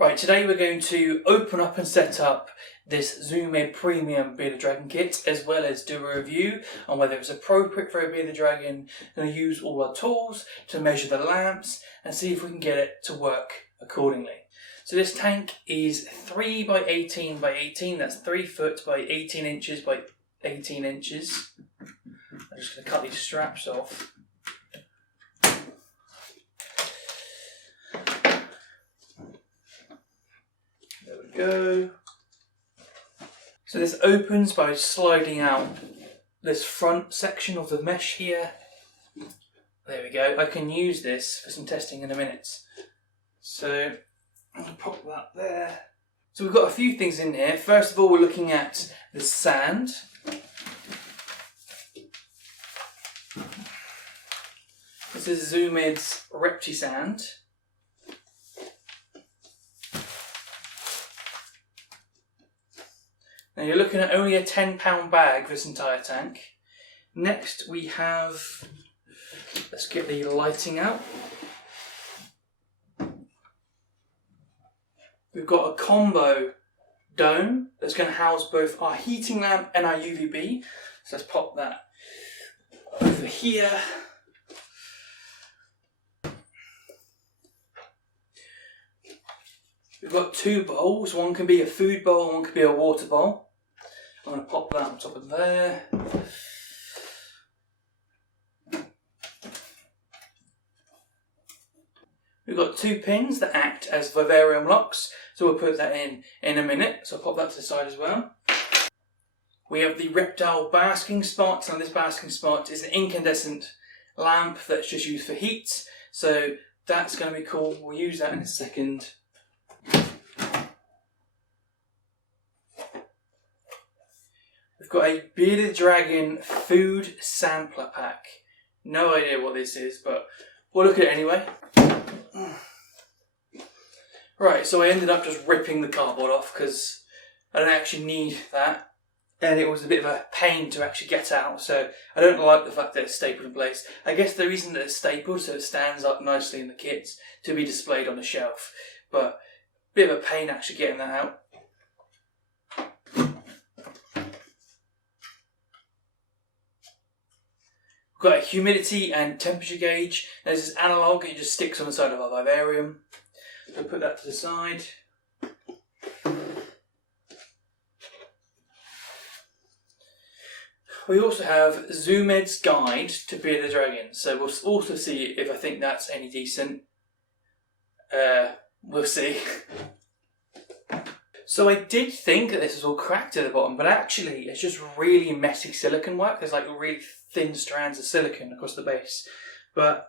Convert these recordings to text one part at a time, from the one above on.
Right, today we're going to open up and set up this Zoomed Premium Bearded Dragon kit, as well as do a review on whether it's appropriate for a bearded dragon. I'm going to use all our tools to measure the lamps and see if we can get it to work accordingly. So this tank is 3 by 18 by 18, that's 3 foot by 18 inches by 18 inches. I'm just going to cut these straps off. There we go. So this opens by sliding out this front section of the mesh here. There we go. I can use this for some testing in a minute. So I'm going to pop that there. So we've got a few things in here. First of all, we're looking at the sand. This is Zoomed's ReptiSand. Now you're looking at only a £10 bag for this entire tank. Next we have, let's get the lighting out. We've got a combo dome that's going to house both our heating lamp and our UVB. So let's pop that over here. We've got two bowls, one can be a food bowl and one can be a water bowl. I'm going to pop that on top of there. We've got two pins that act as vivarium locks, so we'll put that in a minute, so I'll pop that to the side as well. We have the reptile basking spot, and this basking spot is an incandescent lamp that's just used for heat, so that's going to be cool, we'll use that in a second. We've got a bearded dragon food sampler pack. No idea what this is, but we'll look at it anyway. Right, so I ended up just ripping the cardboard off because I don't actually need that. And it was a bit of a pain to actually get out, so I don't like the fact that it's stapled in place. I guess the reason that it's stapled so it stands up nicely in the kits to be displayed on the shelf. But a bit of a pain actually getting that out. We've got a humidity and temperature gauge. There's this analog, it just sticks on the side of our vivarium. So put that to the side. We also have Zoomed's Guide to Bearded Dragons. So we'll also see if I think that's any decent. We'll see. So I did think that this was all cracked at the bottom, but actually it's just really messy silicone work. There's like really thin strands of silicone across the base. But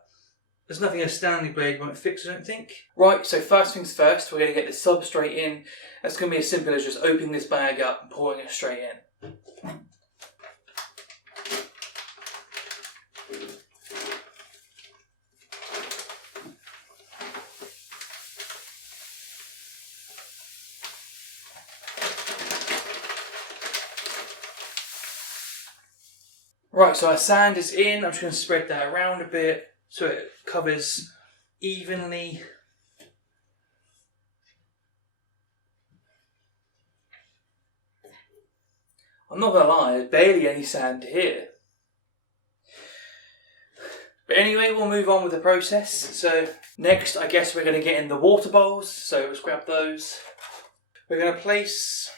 there's nothing a Stanley blade won't fix, I don't think. Right, so first things first, we're going to get the substrate in. That's going to be as simple as just opening this bag up and pouring it straight in. Right, so our sand is in. I'm just going to spread that around a bit so it covers evenly. I'm not going to lie, there's barely any sand here. But anyway, we'll move on with the process. So next, I guess we're going to get in the water bowls. So let's grab those. We're going to place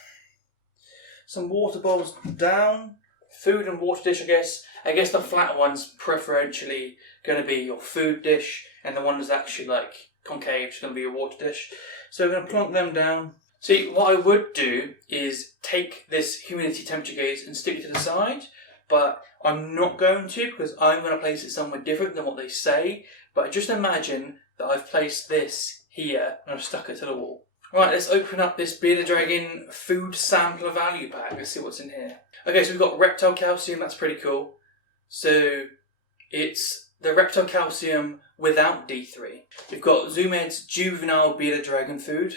some water bowls down. Food and water dish, I guess. I guess the flat one's preferentially going to be your food dish, and the one that's actually like concave is going to be your water dish. So we're going to plonk them down. See, what I would do is take this humidity temperature gauge and stick it to the side, but I'm not going to because I'm going to place it somewhere different than what they say. But just imagine that I've placed this here and I've stuck it to the wall. Right, let's open up this Bearded Dragon food sampler value pack. Let's see what's in here. Okay, so we've got reptile calcium, that's pretty cool. So it's the reptile calcium without D3. We've got Zoomed's juvenile bearded dragon food.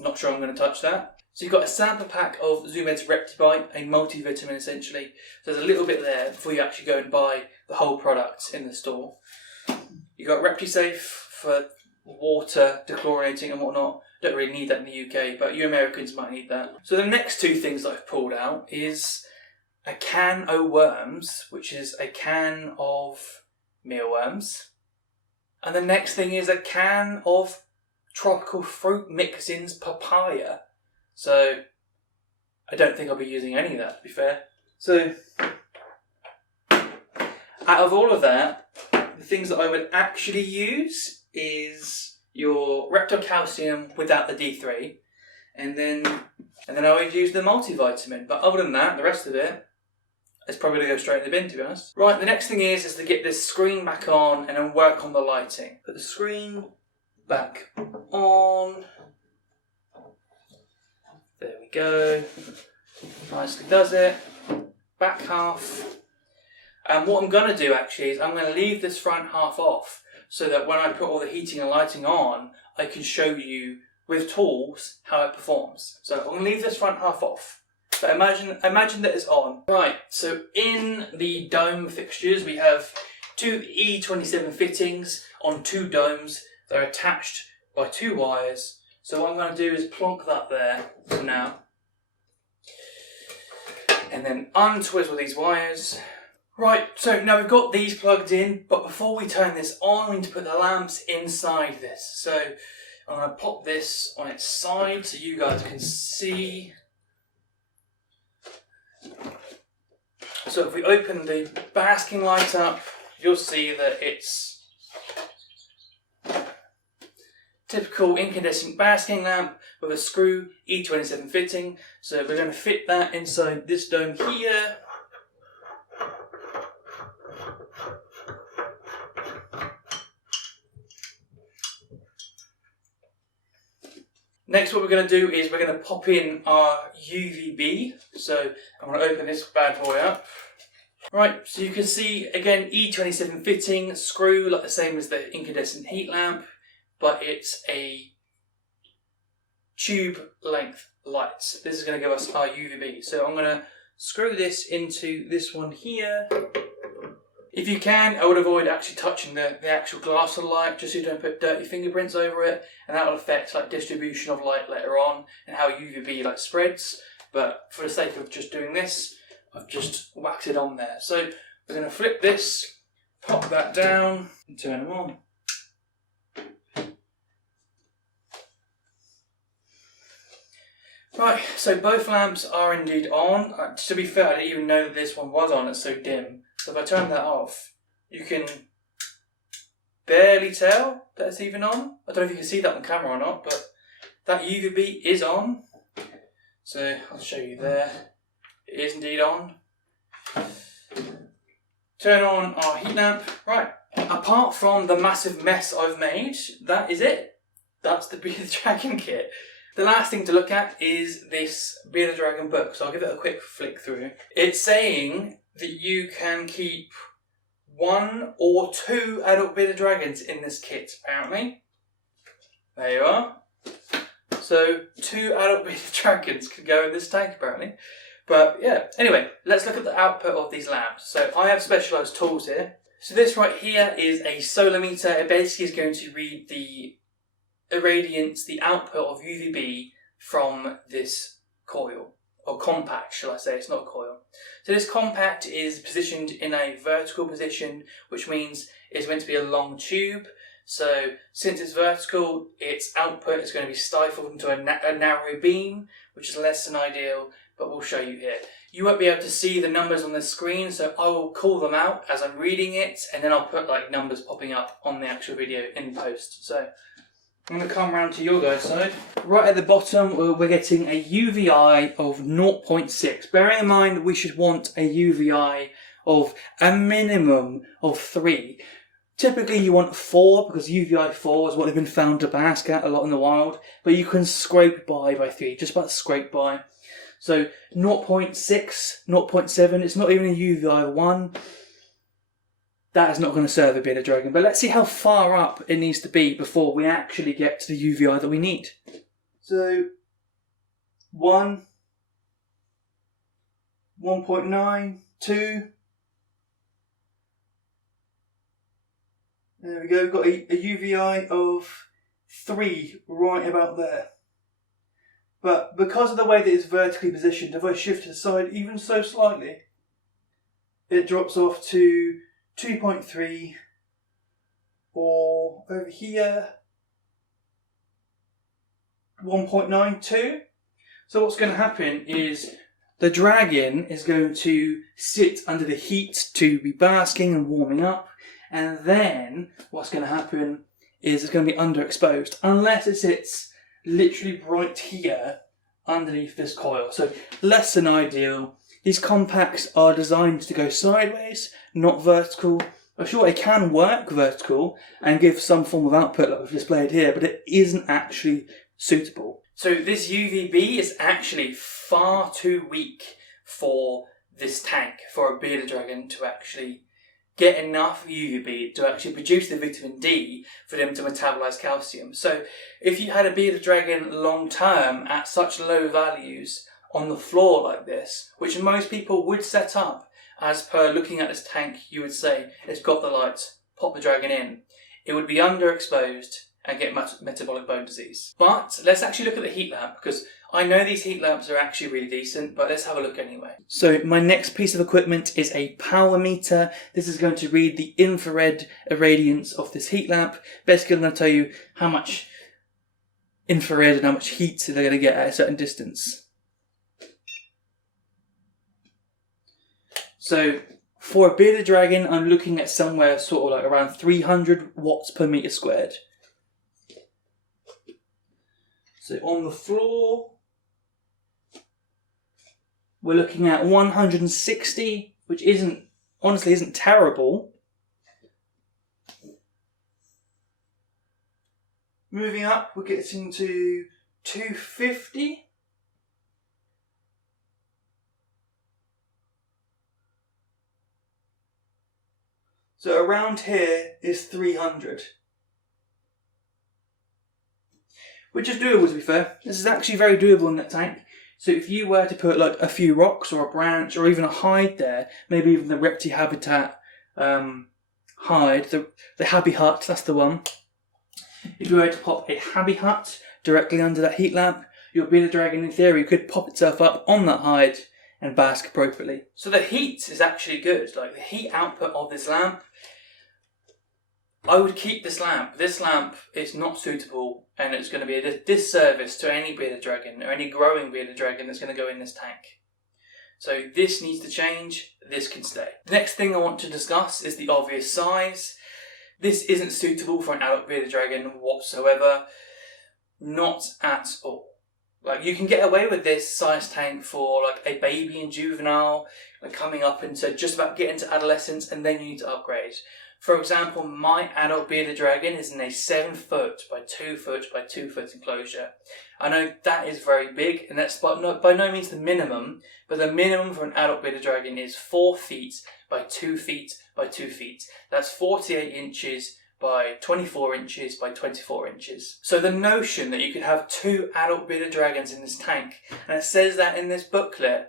Not sure I'm going to touch that. So you've got a sampler pack of Zoomed's ReptiBite, a multivitamin essentially. So there's a little bit there before you actually go and buy the whole product in the store. You've got ReptiSafe for water, dechlorinating and whatnot. Don't really need that in the UK, but you Americans might need that. So the next two things that I've pulled out is a can o' worms, which is a can of mealworms. And the next thing is a can of tropical fruit mixins papaya. So I don't think I'll be using any of that, to be fair. So out of all of that, the things that I would actually use is your Reptile calcium without the D3, and then I would use the multivitamin. But other than that, the rest of it is probably going to go straight in the bin, to be honest. Right, the next thing is to get this screen back on and then work on the lighting. Put the screen back on. There we go. Nicely does it. Back half. And what I'm going to do actually is I'm going to leave this front half off so that when I put all the heating and lighting on, I can show you with tools how it performs. So I'm going to leave this front half off. But imagine that it's on. Right, so in the dome fixtures we have two E27 fittings on two domes. They're attached by two wires. So what I'm going to do is plonk that there for now. And then untwizzle these wires. Right, so now we've got these plugged in, but before we turn this on, we need to put the lamps inside this. So I'm going to pop this on its side so you guys can see. So if we open the basking light up, you'll see that it's typical incandescent basking lamp with a screw E27 fitting. So we're going to fit that inside this dome here. Next, what we're going to do is we're going to pop in our UVB. So I'm going to open this bad boy up. Right, so you can see again E27 fitting, screw like the same as the incandescent heat lamp, but it's a tube length light. This is going to give us our UVB. So I'm going to screw this into this one here. If you can, I would avoid actually touching the actual glass of the light, just so you don't put dirty fingerprints over it, and that will affect like distribution of light later on and how UVB like spreads. But for the sake of just doing this, I've just whacked it on there. So we're going to flip this, pop that down, and turn them on. Right, so both lamps are indeed on. To be fair, I didn't even know that this one was on, it's so dim. So if I turn that off, you can barely tell that it's even on. I don't know if you can see that on camera or not, but that UVB is on. So I'll show you there. It is indeed on. Turn on our heat lamp. Right, apart from the massive mess I've made, that is it. That's the Be the Dragon kit. The last thing to look at is this Be the Dragon book, so I'll give it a quick flick through. It's saying that you can keep 1 or 2 adult Be the Dragons in this kit, apparently. There you are. So 2 adult Be the Dragons can go in this tank, apparently. But yeah, anyway, let's look at the output of these lamps. So I have specialised tools here. So this right here is a solar meter. It basically is going to read the irradiance, the output of UVB from this coil. Or compact, shall I say, it's not a coil. So this compact is positioned in a vertical position, which means it's meant to be a long tube. So since it's vertical, its output is going to be stifled into a narrow beam, which is less than ideal, but we'll show you here. You won't be able to see the numbers on the screen, so I will call them out as I'm reading it, and then I'll put like numbers popping up on the actual video in post. So I'm going to come round to your guys' side. Right at the bottom, we're getting a UVI of 0.6. Bearing in mind we should want a UVI of a minimum of 3. Typically you want 4 because UVI 4 is what they've been found to bask at a lot in the wild. But you can scrape by 3, just about scrape by. So 0.6, 0.7, it's not even a UVI of 1. That is not going to serve a Be the Dragon. But let's see how far up it needs to be before we actually get to the UVI that we need. So 1, 1.9, 2. There we go, we've got a UVI of 3 right about there. But because of the way that it's vertically positioned, if I shift to the side even so slightly, it drops off to 2.3, or over here 1.92. So what's going to happen is the dragon is going to sit under the heat to be basking and warming up, and then what's going to happen is it's going to be underexposed unless it sits literally right here underneath this coil. So less than ideal. These compacts are designed to go sideways, not vertical. I'm sure it can work vertical and give some form of output like we've displayed here, but it isn't actually suitable. So this UVB is actually far too weak for this tank, for a bearded dragon to actually get enough UVB to actually produce the vitamin D for them to metabolize calcium. So if you had a bearded dragon long term at such low values on the floor like this, which most people would set up as per looking at this tank, you would say it's got the lights, pop the dragon in, it would be underexposed and get metabolic bone disease. But let's actually look at the heat lamp, because I know these heat lamps are actually really decent, but let's have a look anyway. So my next piece of equipment is a power meter. This is going to read the infrared irradiance of this heat lamp. Basically, I'm going to tell you how much infrared and how much heat they're going to get at a certain distance. So for a bearded dragon, I'm looking at somewhere sort of like around 300 watts per meter squared. So on the floor, we're looking at 160, which honestly isn't terrible. Moving up, we're getting to 250. So around here is 300. Which is doable, to be fair. This is actually very doable in that tank. So if you were to put like a few rocks or a branch or even a hide there, maybe even the ReptiHabitat hide, the Habi Hut, that's the one. If you were to pop a Habi Hut directly under that heat lamp, your bearded dragon in theory could pop itself up on that hide and bask appropriately. So the heat is actually good, like the heat output of this lamp. I would keep this lamp. This lamp is not suitable, and it's going to be a disservice to any bearded dragon or any growing bearded dragon that's going to go in this tank. So this needs to change, this can stay. The next thing I want to discuss is the obvious size. This isn't suitable for an adult bearded dragon whatsoever. Not at all. Like, you can get away with this size tank for like a baby and juvenile, like coming up into just about getting to adolescence, and then you need to upgrade. For example, my adult bearded dragon is in a 7 foot by 2 foot by 2 foot enclosure. I know that is very big, and that's by no means the minimum, but the minimum for an adult bearded dragon is 4 feet by 2 feet by 2 feet. That's 48 inches by 24 inches by 24 inches. So the notion that you could have 2 adult bearded dragons in this tank, and it says that in this booklet,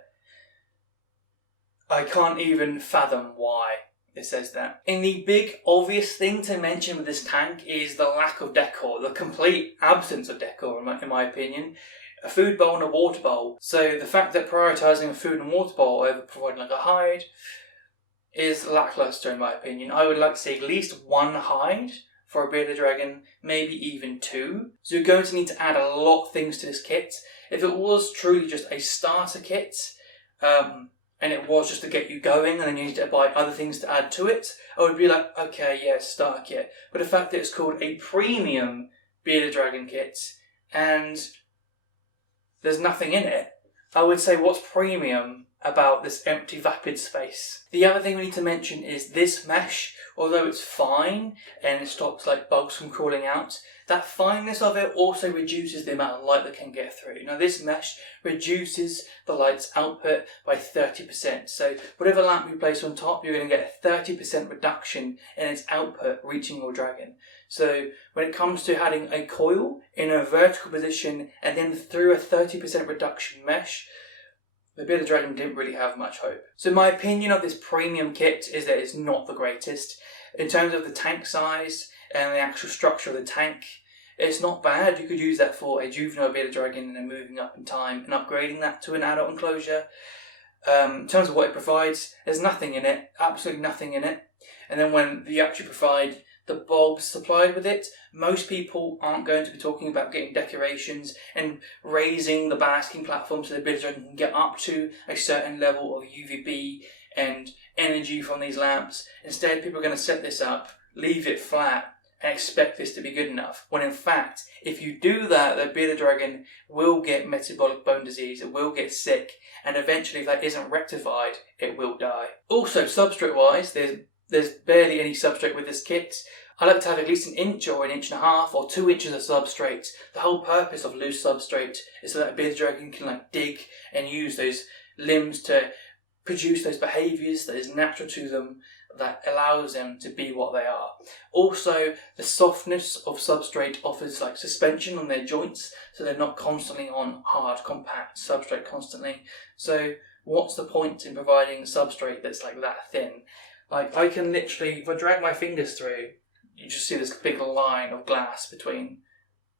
I can't even fathom why it says that. And the big obvious thing to mention with this tank is the lack of decor, the complete absence of decor in my opinion. A food bowl and a water bowl. So the fact that prioritising a food and water bowl over providing like a hide is lackluster in my opinion. I would like to see at least 1 hide for a bearded dragon, maybe even 2. So you're going to need to add a lot of things to this kit. If it was truly just a starter kit, and it was just to get you going and then you need to buy other things to add to it, I would be like, okay, yeah, starter kit. But the fact that it's called a premium bearded dragon kit and there's nothing in it, I would say what's premium about this empty vapid space? The other thing we need to mention is this mesh, although it's fine and it stops like bugs from crawling out, that fineness of it also reduces the amount of light that can get through. Now this mesh reduces the light's output by 30%. So whatever lamp you place on top, you're going to get a 30% reduction in its output reaching your dragon. So when it comes to having a coil in a vertical position and then through a 30% reduction mesh, the bearded dragon didn't really have much hope. So my opinion of this premium kit is that it's not the greatest. In terms of the tank size and the actual structure of the tank, It's not bad. You could use that for a juvenile bearded dragon and then moving up in time and upgrading that to an adult enclosure. In terms of what it provides, there's nothing in it, absolutely nothing in it. And then when you actually provide the bulbs supplied with it, most people aren't going to be talking about getting decorations and raising the basking platform so the bearded dragon can get up to a certain level of UVB and energy from these lamps. Instead, people are going to set this up, leave it flat, and expect this to be good enough. When in fact, if you do that, the bearded dragon will get metabolic bone disease, it will get sick, and eventually if that isn't rectified, it will die. Also, substrate-wise, there's barely any substrate with this kit. I like to have at least 1 inch or 1.5 inches or 2 inches of substrate. The whole purpose of loose substrate is so that a bearded dragon can dig and use those limbs to produce those behaviours that is natural to them, that allows them to be what they are. Also, the softness of substrate offers suspension on their joints, so they're not constantly on hard, compact substrate constantly. So what's the point in providing substrate that's that thin? I can literally, if I drag my fingers through, you just see this big line of glass between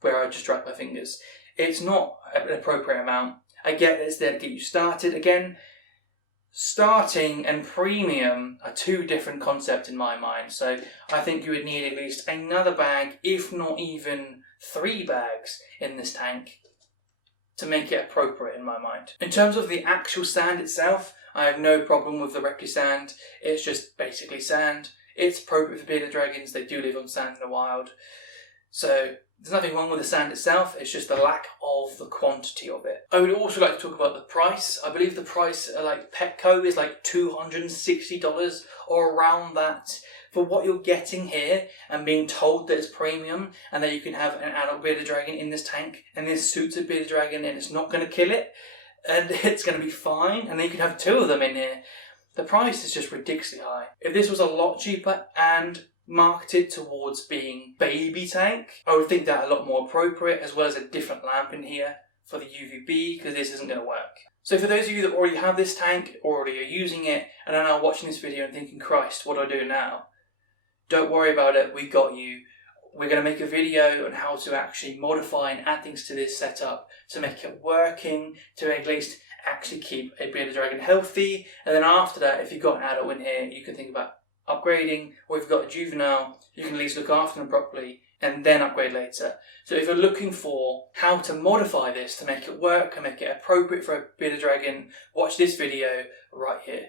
where I just drag my fingers. It's not an appropriate amount. I get it's there to get you started. Again, starting and premium are two different concepts in my mind. So I think you would need at least another bag, if not even 3 bags in this tank to make it appropriate in my mind. In terms of the actual sand itself, I have no problem with the Repti sand. It's just basically sand. It's appropriate for bearded dragons. They do live on sand in the wild. So there's nothing wrong with the sand itself. It's just the lack of the quantity of it. I would also like to talk about the price. I believe the price Petco is $260 or around that for what you're getting here, and being told that it's premium and that you can have an adult bearded dragon in this tank and this suits a bearded dragon and it's not going to kill it and it's going to be fine, and then you can have 2 of them in here. The price is just ridiculously high. If this was a lot cheaper and marketed towards being baby tank, I would think that a lot more appropriate, as well as a different lamp in here for the UVB, because this isn't going to work. So for those of you that already have this tank, already are using it, and are now watching this video and thinking, Christ, what do I do now? Don't worry about it, we got you. We're going to make a video on how to actually modify and add things to this setup to make it working, to at least actually keep a bearded dragon healthy. And then after that, if you've got an adult in here, you can think about upgrading, or if you've got a juvenile, you can at least look after them properly and then upgrade later. So if you're looking for how to modify this to make it work and make it appropriate for a bearded dragon, watch this video right here.